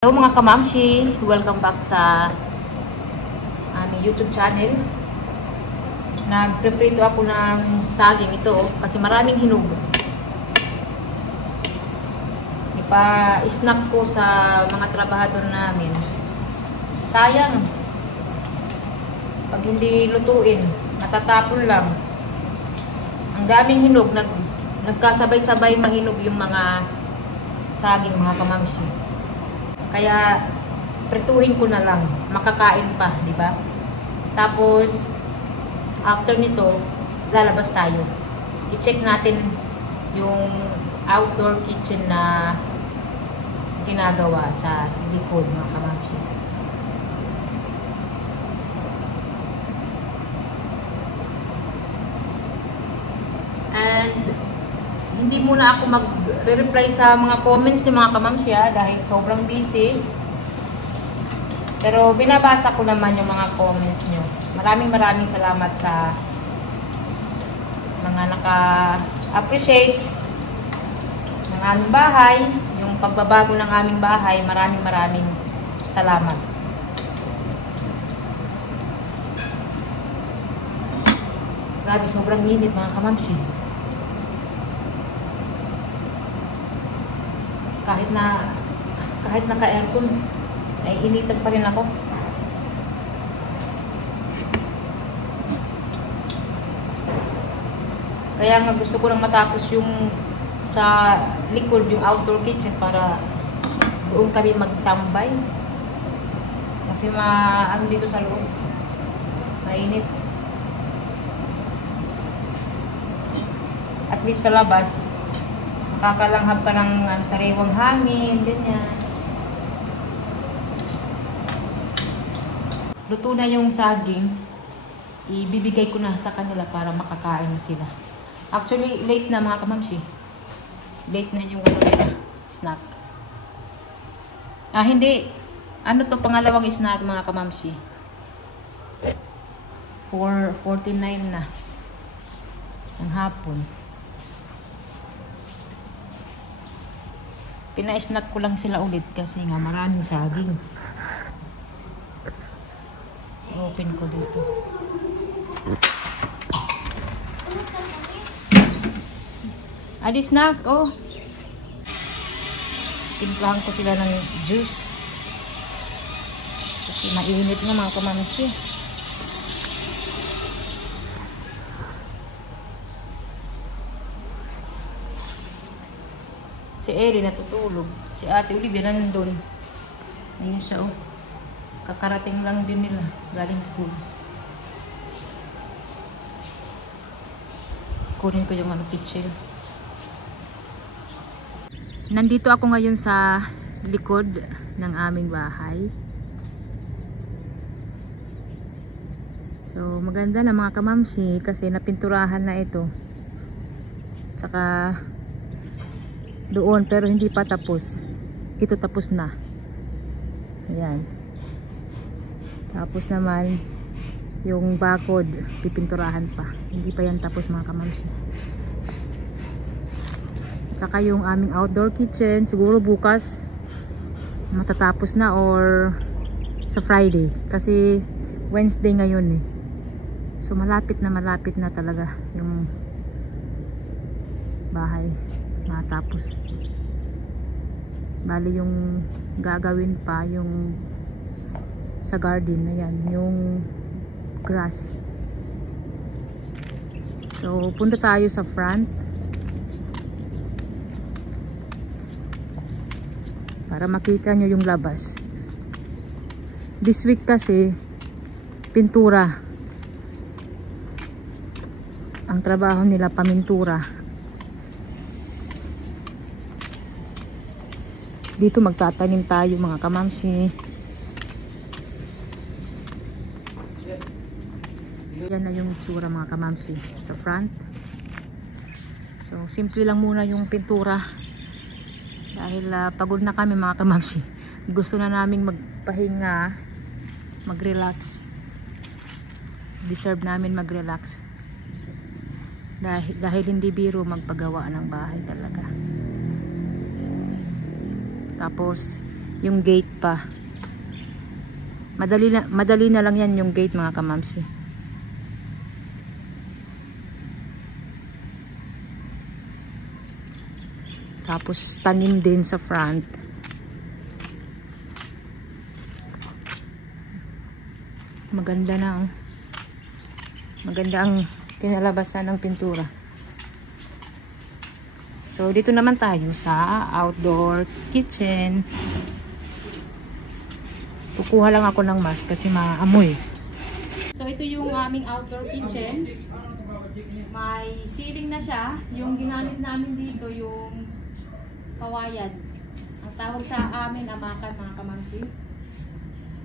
Hello mga kamamshi! Welcome back sa aming YouTube channel. Nagpreprito ako ng saging ito kasi maraming hinog. Ipa-snack ko sa mga trabahador namin. Sayang. Pag hindi lutuin, matatapon lang. Ang daming hinog. Nagkasabay-sabay mahinog yung mga saging mga kamamshi. Kaya prituhin ko na lang, makakain pa, di ba? Tapos after nito, lalabas tayo. I-check natin yung outdoor kitchen na ginagawa sa likod mga kamamshi. And hindi muna ako mag-reply sa mga comments ng mga kamamshi dahil sobrang busy. Pero binabasa ko naman yung mga comments nyo. Maraming salamat sa mga naka-appreciate ng aming bahay, yung pagbabago ng aming bahay. Maraming salamat. Grabe, sobrang init mga kamamshi. Kahit naka-aircon, ay initan pa rin ako. Kaya nga gusto ko lang matapos yung sa likod, yung outdoor kitchen para doon kami magtambay. Kasi ano dito sa loob, mainit. At least sa labas, kakalanghap ka ng sariwang hangin, ganyan. Luto na yung saging. Ibibigay ko na sa kanila para makakain na sila. Actually, late na mga kamamshi. Late na yung snack. Hindi. Ano to, pangalawang snack mga kamamshi. 4:49 na. Ang hapon. Pina-snack ko lang sila ulit kasi nga maraming saging. Open ko dito. Adi snack, oh. Timplahan ko sila ng juice. Kasi mainit na mga kamamshi. Si Ellie natutulog. Si Ate Olivia nandun. Ayun siya, oh. Kakarating lang din nila. Galing school. Kunin ko yung pitchel. Nandito ako ngayon sa likod ng aming bahay. So, maganda na mga kamamshi kasi napinturahan na ito. Tsaka doon pero hindi pa tapos. Ito tapos na. Ayan. Tapos naman yung bakod pipinturahan pa. Hindi pa yan tapos mga kamamshi. Tsaka yung aming outdoor kitchen siguro bukas matatapos na or sa Friday kasi Wednesday ngayon eh. So malapit na talaga yung bahay matapos. Bali yung gagawin pa yung sa garden na yan, yung grass. So punta tayo sa front para makita nyo yung labas. This week kasi pintura ang trabaho nila, pamintura. Dito magtatanim tayo mga kamamshi. Yan na yung itsura mga kamamshi sa front. So simple lang muna yung pintura dahil pagod na kami mga kamamshi. Gusto na naming magpahinga, mag-relax. Deserve namin mag-relax dahil hindi biro magpagawa ng bahay talaga. Tapos yung gate pa. Madali na lang yan yung gate mga kamamsi. Tapos tanim din sa front. Maganda na oh. Maganda ang kinalabasan ng pintura. So dito naman tayo sa outdoor kitchen. Kukuha lang ako ng mask kasi maamoy. So ito yung aming outdoor kitchen. May ceiling na siya. Yung ginamit namin dito yung kawayan. Ang tawag sa amin amakan mga kamangki.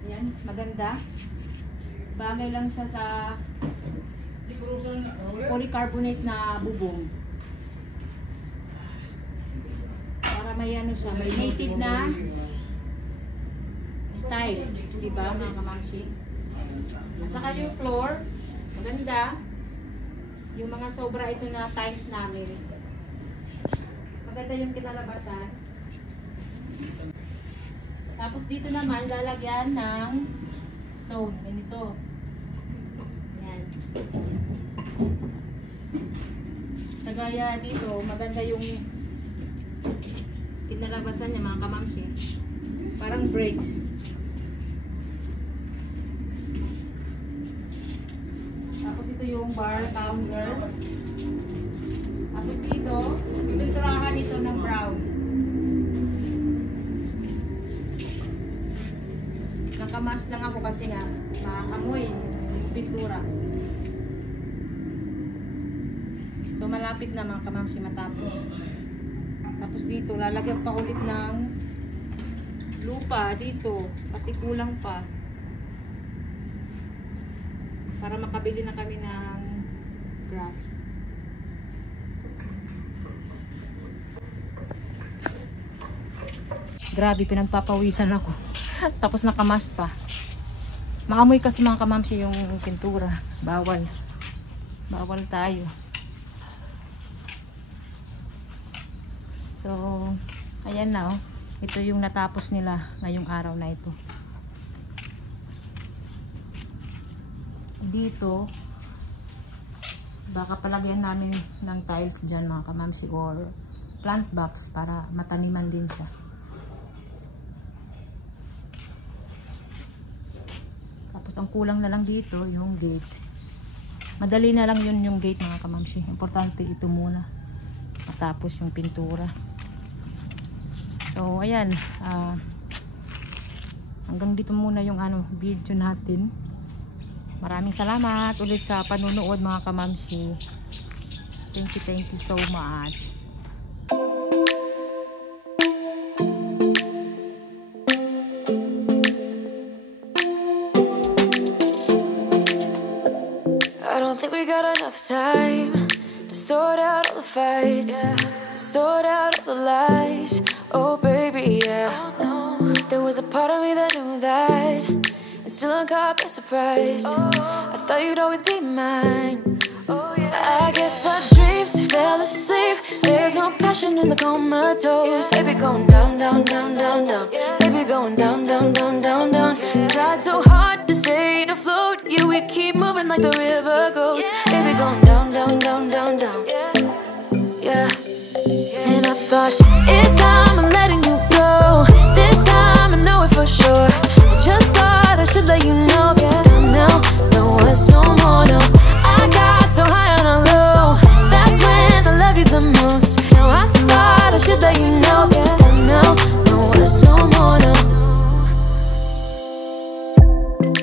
Ayan, maganda. Bagay lang siya sa polycarbonate na bubong. Para may ano siya, may native na style, di ba mga kamangki? At saka yung floor, maganda. Yung mga sobra ito na tiles namin. Maganda yung kinalabasan. Tapos dito naman lalagyan ng stone. Ganito. Yan. Kagaya dito, maganda yung kinalabasan niya mga kamamsi. Parang bricks. Tapos ito yung bar counter. Tapos dito, pinturahan ito ng brown. Nakamas lang ako kasi nga maamoy yung pintura. So malapit na mga kamamsi matapos. Tapos dito lalagyan pa ulit ng lupa dito kasi kulang pa. Para makabili na kami ng grass. Grabe, pinagpapawisan ako. Tapos nakamas pa. Maamoy kasi mga kamamsi yung pintura. Bawal. Bawal tayo. So, ayan na oh. Ito yung natapos nila ngayong araw na ito. Dito, baka palagyan namin ng tiles dyan mga kamamsi or plant box para mataniman din siya. Tapos ang kulang na lang dito yung gate. Madali na lang yun yung gate mga kamamsi. Importante ito muna. Matapos yung pintura. So ayan, hanggang dito muna yung video natin. Maraming salamat ulit sa panunood mga kamamsi. Thank you so much. I don't think we got enough time to sort out all the fights, to sort out all the lies. Oh baby, yeah. There was a part of me that knew that, and still I'm caught by surprise. I thought you'd always be mine. I guess our dreams fell asleep. There's no passion in the comatose. Baby going down, down, down, down, down. Baby going down, down, down, down, down. Tried so hard to stay afloat. Yeah, we keep moving like the river goes. Baby going down, down, down, down, down. Yeah. And I thought, it's time I'm letting you go. This time I know it for sure. I just thought I should let you know. Now, no words, no more, no. I got so high on a low. That's when I loved you the most. Now I thought I should let you know. Now, no words, no more, no.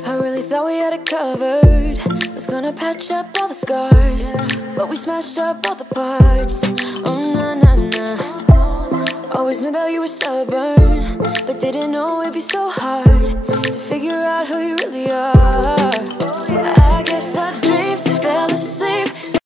I really thought we had it covered. Was gonna patch up all the scars, but we smashed up all the parts. Oh na na na. Always knew that you were stubborn, but didn't know it'd be so hard to figure out who you really are. I guess our dreams fell asleep.